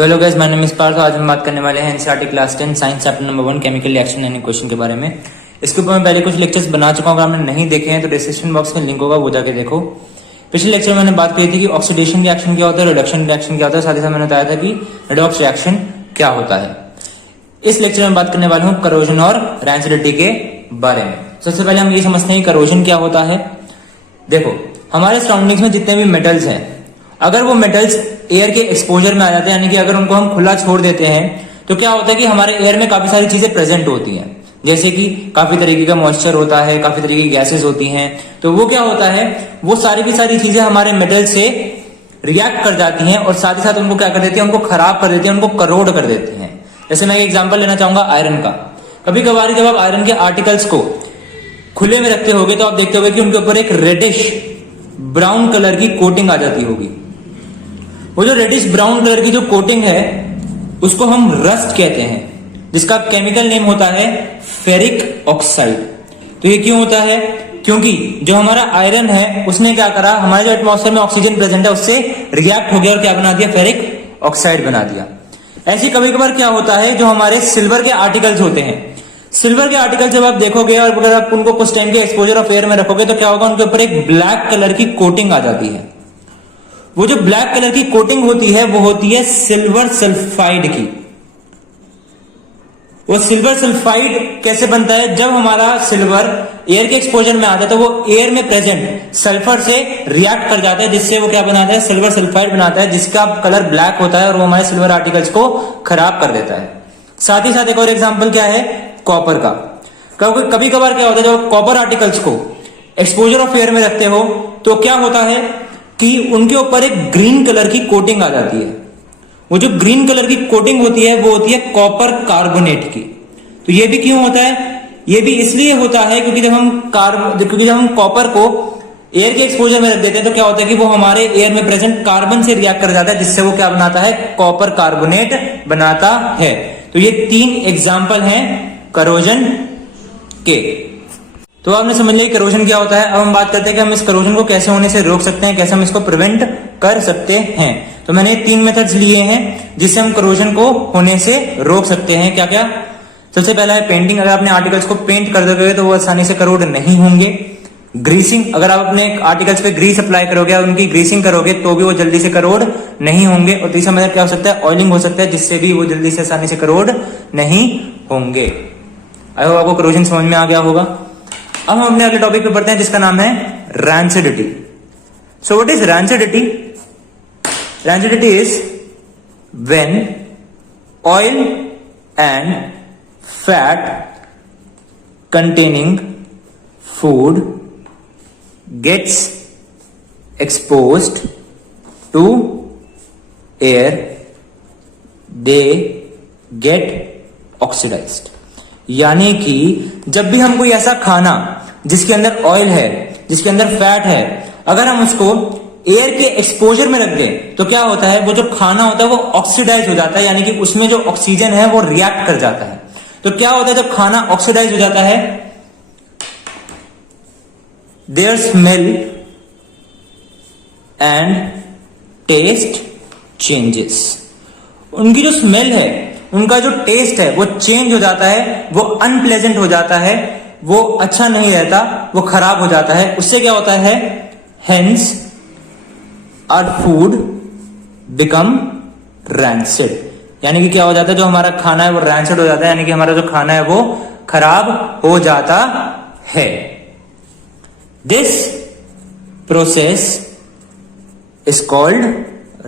So hello guys, my name is Parth. आज हम बात करने वाले हैं NCERT class 10 science chapter number 1 chemical reaction and equation के बारे में। इसके ऊपर मैं पहले कुछ लेक्चर्स बना चुका हूं। अगर आपने नहीं देखे हैं तो डिस्क्रिप्शन बॉक्स में लिंक होगा, वो जाके देखो। पिछले लेक्चर में मैंने बात की थी कि ऑक्सीडेशन रिएक्शन क्या होता है, रिडक्शन रिएक्शन क्या होता है, साथ ही साथ मैंने बताया था कि रेडॉक्स रिएक्शन क्या होता है। इस लेक्चर में बात करने वाला हूँ करोजन और रैंसिडिटी के बारे में। सबसे पहले हम ये समझते हैं करोजन क्या होता है। देखो, हमारे सराउंडिंग्स में जितने भी मेटल्स हैं, अगर वो मेटल्स एयर के एक्सपोजर में आ जाते हैं, यानी कि अगर उनको हम खुला छोड़ देते हैं, तो क्या होता है कि हमारे एयर में काफी सारी चीजें प्रेजेंट होती हैं। जैसे कि काफी तरीके का मॉइस्चर होता है, काफी तरीके की गैसेस होती हैं। तो वो क्या होता है, वो सारी की सारी चीजें हमारे मेटल से रिएक्ट कर जाती हैं और साथ ही साथ उनको क्या कर देती है, उनको खराब कर देती है, उनको करोड कर देती हैं। जैसे मैं एक एग्जांपल लेना चाहूंगा आयरन का। कभी कभार जब आप आयरन के आर्टिकल्स को खुले में रखते होगे तो आप देखते होगे कि उनके ऊपर एक रेडिश ब्राउन कलर की कोटिंग आ जाती होगी। वो जो रेडिश ब्राउन कलर की जो कोटिंग है उसको हम रस्ट कहते हैं, जिसका केमिकल नेम होता है फेरिक ऑक्साइड। तो ये क्यों होता है? क्योंकि जो हमारा आयरन है उसने क्या करा, हमारे जो एटमॉस्फेयर में ऑक्सीजन प्रेजेंट है उससे रिएक्ट हो गया और क्या बना दिया, फेरिक ऑक्साइड बना दिया। ऐसे कभी कभार क्या होता है, जो हमारे सिल्वर के आर्टिकल्स होते हैं, सिल्वर के आर्टिकल जब आप देखोगे और अगर आप उनको कुछ टाइम के एक्सपोजर ऑफ एयर में रखोगे तो क्या होगा, उनके ऊपर एक ब्लैक कलर की कोटिंग आ जाती है। वो जो ब्लैक कलर की कोटिंग होती है वो होती है सिल्वर सल्फाइड की। वो सिल्वर सल्फाइड कैसे बनता है? जब हमारा सिल्वर एयर के एक्सपोजर में आता है तो वो एयर में प्रेजेंट सल्फर से रिएक्ट कर जाता है, जिससे वो क्या बनाता है, सिल्वर सल्फाइड बनाता है, जिसका कलर ब्लैक होता है और वो हमारे सिल्वर आर्टिकल्स को खराब कर देता है। साथ ही साथ एक और एग्जांपल क्या है, कॉपर का। कभी कभार क्या होता है, जब कॉपर आर्टिकल्स को एक्सपोजर ऑफ एयर में रखते हो तो क्या होता है कि उनके ऊपर एक ग्रीन कलर की कोटिंग आ जाती है। वो जो ग्रीन कलर की कोटिंग होती है वो होती है कॉपर कार्बोनेट की। तो ये भी क्यों होता है? ये भी इसलिए होता है क्योंकि जब हम कॉपर को एयर के एक्सपोजर में रख देते हैं तो क्या होता है कि वो हमारे एयर में प्रेजेंट कार्बन से रिएक्ट कर जाता है, जिससे वो क्या बनाता है, कॉपर कार्बोनेट बनाता है। तो ये 3 एग्जाम्पल हैं करोजन के। तो आपने समझ लिया करोजन क्या होता है। अब हम बात करते हैं कि हम इस करोजन को कैसे होने से रोक सकते हैं, कैसे हम इसको प्रिवेंट कर सकते हैं। तो मैंने 3 मेथड्स लिए हैं जिससे हम करोजन को होने से रोक सकते हैं। क्या क्या? सबसे पहला है पेंटिंग। अगर आपने आर्टिकल्स को पेंट कर दोगे तो वो आसानी से करोड नहीं होंगे। ग्रीसिंग, अगर आप अपने आर्टिकल्स पे ग्रीस अप्लाई करोगे और उनकी ग्रीसिंग करोगे तो भी वो जल्दी से करोड नहीं होंगे। और तीसरा मेथड क्या हो सकता है, ऑयलिंग हो सकता है, जिससे भी वो जल्दी से आसानी से करोड नहीं होंगे। आई होप आपको करोजन समझ में आ गया होगा। अब हम अपने अगले टॉपिक पे बढ़ते हैं जिसका नाम है rancidity. So what is rancidity? Rancidity is when oil and fat containing food gets exposed to air, they get oxidized। यानी कि जब भी हम कोई ऐसा खाना जिसके अंदर ऑयल है, जिसके अंदर फैट है, अगर हम उसको एयर के एक्सपोजर में रख दें तो क्या होता है, वो जो खाना होता है वो ऑक्सीडाइज हो जाता है, यानी कि उसमें जो ऑक्सीजन है वो रिएक्ट कर जाता है। तो क्या होता है जब खाना ऑक्सीडाइज हो जाता है, their smell and taste changes. उनकी जो स्मेल है, उनका जो टेस्ट है वो चेंज हो जाता है, वो अनप्लेजेंट हो जाता है, वो अच्छा नहीं रहता, वो खराब हो जाता है। उससे क्या होता है, hence our food become rancid. यानी कि क्या हो जाता है, जो हमारा खाना है वो रैंसिड हो जाता है, यानी कि हमारा जो खाना है वो खराब हो जाता है। This process is called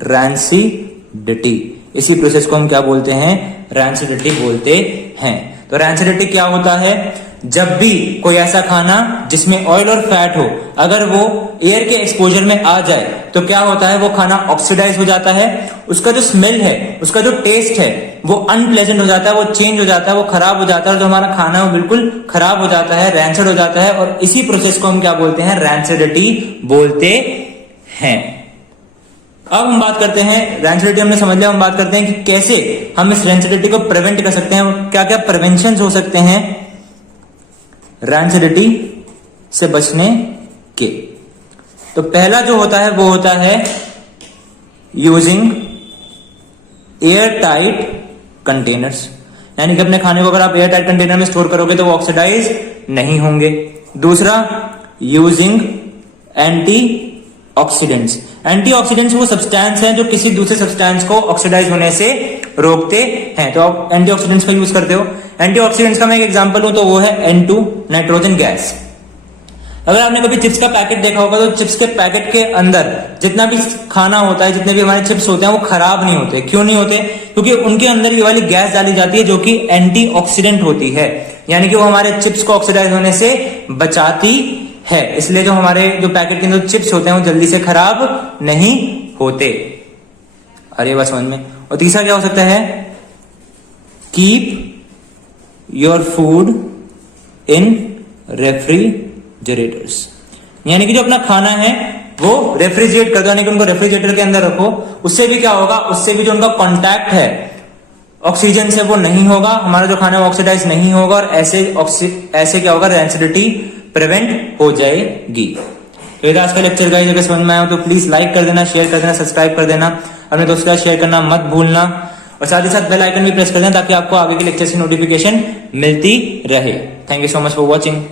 rancidity. इसी प्रोसेस को हम क्या बोलते हैं, रैंसिडिटी बोलते हैं। तो रैंसिडिटी क्या होता है, जब भी कोई ऐसा खाना जिसमें ऑयल और फैट हो, अगर वो एयर के एक्सपोजर में आ जाए तो क्या होता है, वो खाना ऑक्सीडाइज हो जाता है, उसका जो स्मेल है, उसका जो टेस्ट है वो अनप्लेजेंट हो जाता है, वो चेंज हो जाता है, वो खराब हो जाता है, और जो हमारा खाना है वो बिल्कुल खराब हो जाता है, रैंसिड हो जाता है। और इसी प्रोसेस को हम क्या बोलते हैं, रैंसिडिटी बोलते हैं। अब हम बात करते हैं, रैंसिडिटी हमने समझ लिया, हम बात करते हैं कि कैसे हम इस रैंसिडिटी को प्रिवेंट कर सकते हैं, क्या क्या प्रिवेंशन हो सकते हैं रैंसिडिटी से बचने के। तो पहला जो होता है वो होता है यूजिंग एयर टाइट कंटेनर्स, यानी कि अपने खाने को अगर आप एयर टाइट कंटेनर में स्टोर करोगे तो वो ऑक्सीडाइज नहीं होंगे। दूसरा, यूजिंग एंटी ऑक्सीडेंट्स। एंटीऑक्सीडेंट्स वो सब्सटेंस हैं जो किसी दूसरे सब्सटेंस को ऑक्सीडाइज होने से रोकते हैं, तो आप एंटीऑक्सीडेंट्स का यूज करते हो। एंटीऑक्सीडेंट्स का मैं एक एग्जांपल हूं तो वो है N2 नाइट्रोजन गैस। अगर आपने कभी चिप्स का पैकेट देखा होगा तो चिप्स के पैकेट के अंदर जितना भी खाना होता है, जितने भी हमारे चिप्स होते हैं वो खराब नहीं होते। क्यों नहीं होते? क्योंकि उनके अंदर ये वाली गैस डाली जाती है जो कि एंटीऑक्सीडेंट होती है, यानी कि वो हमारे चिप्स को ऑक्सीडाइज होने से बचाती है। इसलिए जो हमारे जो पैकेट के अंदर चिप्स होते हैं वो जल्दी से खराब नहीं होते। अरे बस समझ में। और तीसरा क्या हो सकता है? Keep your food in refrigerators, यानी कि जो अपना खाना है वो रेफ्रिजरेट कर दो, यानी कि उनको रेफ्रिजरेटर के अंदर रखो। उससे भी क्या होगा? उससे भी जो उनका कांटेक्ट है ऑक्सीजन से वो नहीं होगा, हमारा जो खाना है ऑक्सीडाइज नहीं होगा, और ऐसे क्या होगा? रेंसिडिटी प्रिवेंट हो जाएगी। तो ये आज का लेक्चर गाइस, अगर समझ में आया तो प्लीज लाइक कर देना, शेयर कर देना, सब्सक्राइब कर देना, अपने दोस्तों के साथ शेयर करना मत भूलना, और साथ ही साथ बेल आइकन भी प्रेस कर देना ताकि आपको आगे के लेक्चर की नोटिफिकेशन मिलती रहे। Thank you so much for watching.